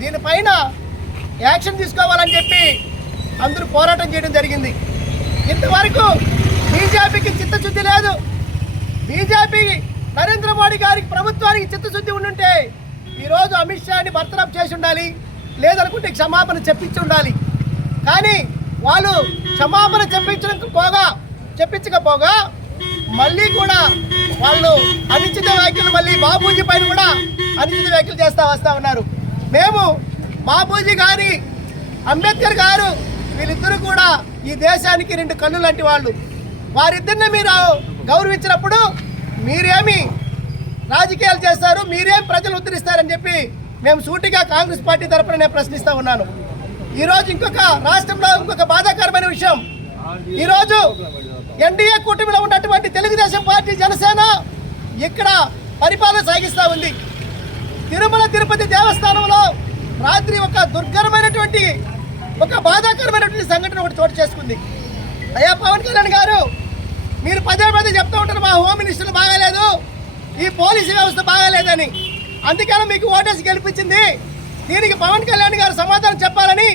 దీనిపైన యాక్షన్ తీసుకోవాలని చెప్పి అందరూ పోరాటం చేయడం జరిగింది. ఇంతవరకు బీజేపీకి చిత్తశుద్ధి లేదు. బీజేపీ నరేంద్ర మోడీ గారికి ప్రభుత్వానికి చిత్తశుద్ధి ఉండుంటే ఈరోజు అమిత్ షాని బర్తరఫ్ చేసి ఉండాలి, లేదనుకుంటే క్షమాపణ చెప్పించి ఉండాలి. కానీ వాళ్ళు క్షమాపణ చెప్పించకపోగా మళ్ళీ కూడా వాళ్ళు అనుచిత వ్యాఖ్యలు, మళ్ళీ బాబూజీ పైన కూడా అనుచిత వ్యాఖ్యలు వస్తూ ఉన్నారు. మేము బాబూజీ గారి, అంబేద్కర్ గారు వీళ్ళిద్దరూ కూడా ఈ దేశానికి రెండు కన్నులు లాంటి వాళ్ళు. వారిద్దరిని మీరు గౌరవించినప్పుడు మీరేమి రాజకీయాలు చేస్తారు, మీరేం ప్రజలు ఉద్ధరిస్తారని చెప్పి మేము సూటిగా కాంగ్రెస్ పార్టీ తరఫున నేను ప్రశ్నిస్తూ ఉన్నాను. ఈరోజు రాష్ట్రంలో ఇంకొక బాధాకరమైన విషయం, ఈరోజు ఎన్డీఏ కూటమిలో ఉన్నటువంటి తెలుగుదేశం పార్టీ, జనసేన ఇక్కడ పరిపాలన సాగిస్తూ ఉంది. తిరుమల తిరుపతి దేవస్థానంలో రాత్రి ఒక దుర్ఘరమైనటువంటి, ఒక బాధాకరమైనటువంటి సంఘటన ఒకటి చోటు చేసుకుంది. అయ్యా పవన్ కళ్యాణ్ గారు, మీరు పదే చెప్తూ ఉంటారు మా హోమ్ మినిస్టర్ బాగాలేదు, ఈ పోలీసు వ్యవస్థ బాగాలేదని. అందుకని మీకు ఓటేసి గెలిపించింది. దీనికి పవన్ కళ్యాణ్ గారు సమాధానం చెప్పాలని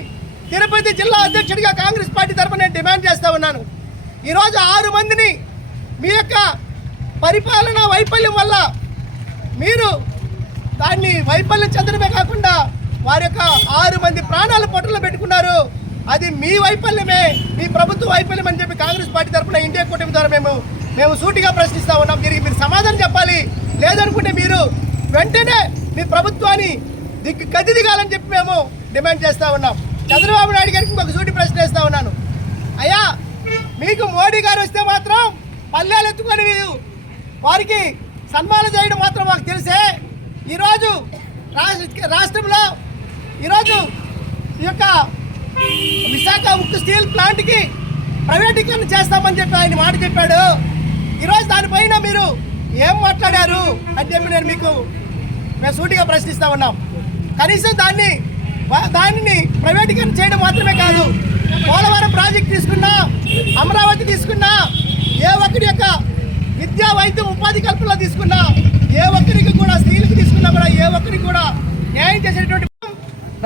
తిరుపతి జిల్లా అధ్యక్షుడిగా కాంగ్రెస్ పార్టీ తరఫున నేను డిమాండ్ చేస్తూ ఉన్నాను. ఈరోజు 6 మందిని మీ యొక్క పరిపాలన వైఫల్యం వల్ల మీరు దాన్ని వైఫల్యం చెందడమే కాకుండా వారి యొక్క 6 మంది ప్రాణాలు పొట్టలో పెట్టుకున్నారు. అది మీ వైఫల్యమే, మీ ప్రభుత్వ వైఫల్యం అని చెప్పి కాంగ్రెస్ పార్టీ తరఫున ఇండియా కూటమి ద్వారా మేము సూటిగా ప్రశ్నిస్తూ ఉన్నాం. దీనికి మీరు సమాధానం చెప్పాలి, లేదనుకుంటే మీరు వెంటనే మీ ప్రభుత్వాన్ని గది దిగాలని చెప్పి మేము డిమాండ్ చేస్తూ ఉన్నాం. చంద్రబాబు నాయుడు గారికి ఇంకొక సూటి ప్రశ్న వేస్తూ ఉన్నాను. అయ్యా, మీకు మోడీ గారు వస్తే మాత్రం పల్లెలు ఎత్తుకొని వారికి సన్మానం చేయడం మాత్రం మాకు తెలిసే, ఈరోజు రాష్ట్రంలో ఈరోజు ఈ యొక్క విశాఖ ఉక్కు స్టీల్ ప్లాంట్కి ప్రైవేటీకరణ చేస్తామని చెప్పి ఆయన మాట చెప్పాడు. ఈరోజు దానిపైన మీరు ఏం మాట్లాడారు అని చెప్పి మేము సూటిగా ప్రశ్నిస్తూ ఉన్నాం. కనీసం దానిని ప్రైవేటీకరణ చేయడం మాత్రమే కాదు, పోలవరం ప్రాజెక్ట్ తీసుకున్నా, అమరావతి తీసుకున్నా, ఏ ఒక్కరి యొక్క విద్యా వైద్యం ఉపాధి కల్పనలో తీసుకున్నా, ఏ ఒక్కరికి కూడా స్త్రీలకు తీసుకున్నా కూడా ఏ ఒక్కరికి కూడా న్యాయం చేసేటువంటి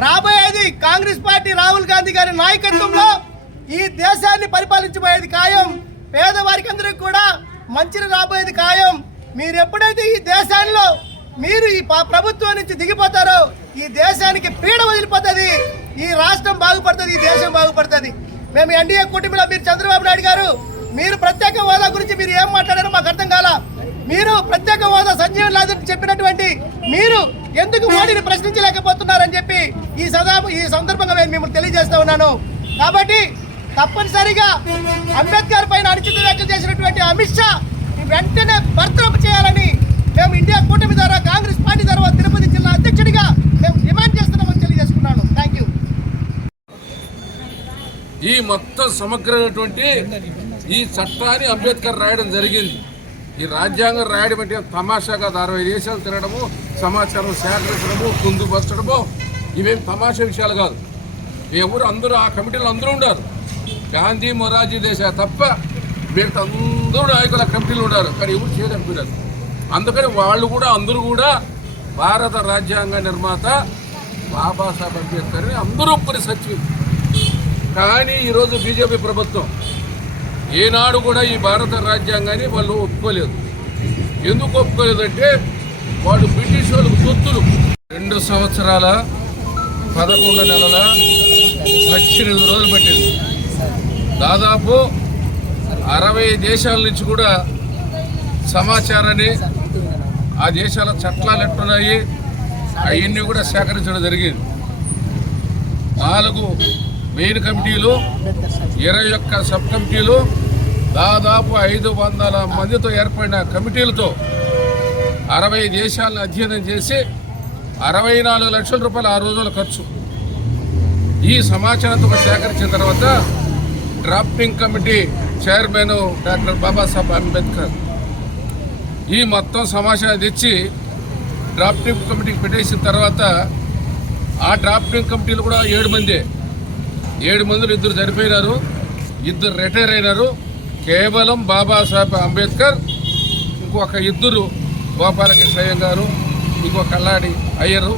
రాబోయేది కాంగ్రెస్ పార్టీ రాహుల్ గాంధీ గారి నాయకత్వంలో ఈ దేశాన్ని పరిపాలించబోయేది ఖాయం. పేదవారికి అందరికీ కూడా మంచిని రాబోయేది ఖాయం. మీరు ఎప్పుడైతే ఈ దేశాల్లో మీరు ఈ ప్రభుత్వం నుంచి దిగిపోతారో ఈ దేశానికి పీడ వదిలిపోతుంది, ఈ రాష్ట్రం బాగుపడుతుంది, ఈ దేశం బాగుపడుతుంది. మేము ఎన్డీఏ కూటమిలో మీరు చంద్రబాబు నాయుడు గారు, మీరు ప్రత్యేక హోదా గురించి మీరు ఏం మాట్లాడారో మాకు అర్థం కాల. మీరు ప్రత్యేక హోదా సంజీవన్ లాదని చెప్పినటువంటి మీరు ఎందుకు మోడీని ప్రశ్నించలేకపోతున్నారని చెప్పి ఈ సందర్భంగా నేను మిమ్మల్ని తెలియజేస్తా ఉన్నాను. కాబట్టి తప్పనిసరిగా అంబేద్కర్ పైన అనుచిత వ్యాఖ్యలు చేసినటువంటి అమిత్ షా వెంటనే బర్తరఫ్ చేయాలని మేము ఇండియా కూటమి ద్వారా కాంగ్రెస్ పార్టీ ద్వారా తిరుపతి జిల్లా అధ్యక్షుడిగా మేము డిమాండ్ చేస్తున్నామని తెలియజేసుకున్నాను. Thank you. ఈ మొత్తం సమగ్రమైనటువంటి ఈ చట్టాన్ని అంబేద్కర్ రాయడం జరిగింది. ఈ రాజ్యాంగం రాయడం అంటే తమాషాగా 60 దేశాలు తిరగడము, సమాచారం సేకరించడము, పొందుపరచడము ఇవేం తమాషా విషయాలు కాదు. ఎవరు అందరూ ఆ కమిటీలో అందరూ ఉన్నారు. గాంధీ మొరార్జీ దేశాయ్ తప్ప మిగతా అందరూ నాయకులు ఆ కమిటీలో ఉన్నారు. కానీ ఎవరు చేయలేకపోయినారు. అందుకని అందరూ కూడా భారత రాజ్యాంగ నిర్మాత బాబాసాహెబ్ అంబేద్కర్ అందరూ ఒప్పుకొని సత్యం. కానీ ఈరోజు బీజేపీ ప్రభుత్వం ఏనాడు కూడా ఈ భారత రాజ్యాంగాన్ని వాళ్ళు ఒప్పుకోలేదు. ఎందుకు ఒప్పుకోలేదంటే వాళ్ళు బ్రిటిష్ వాళ్ళకు తొత్తులు. 2 సంవత్సరాల 11 నెలల 18 రోజులు పట్టింది. దాదాపు 60 దేశాల నుంచి కూడా సమాచారాన్ని, ఆ దేశాల చట్టాలు ఎట్టున్నాయి అవన్నీ కూడా సేకరించడం జరిగింది. 4 మెయిన్ కమిటీలు, 21 సబ్ కమిటీలు, దాదాపు 500 మందితో ఏర్పడిన కమిటీలతో 60 దేశాలను అధ్యయనం చేసి 64 లక్షల రూపాయలు ఆ రోజుల ఖర్చు. ఈ సమాచారంతో సేకరించిన తర్వాత drafting committee chairman doctor Babasaheb Ambedkar ఈ మొత్తం సమాచారం తెచ్చి డ్రాఫ్టింగ్ కమిటీకి పెట్టేసిన తర్వాత ఆ డ్రాఫ్టింగ్ కమిటీలు కూడా 7 మందే. 7 మందిలో 2 చనిపోయినారు, 2 రిటైర్ అయినారు. కేవలం బాబాసాహెబ్ అంబేద్కర్, ఇంకొక 2 గోపాలకృష్ణ అయ్యంగారు, ఇంకొక కల్లాడి అయ్యరు,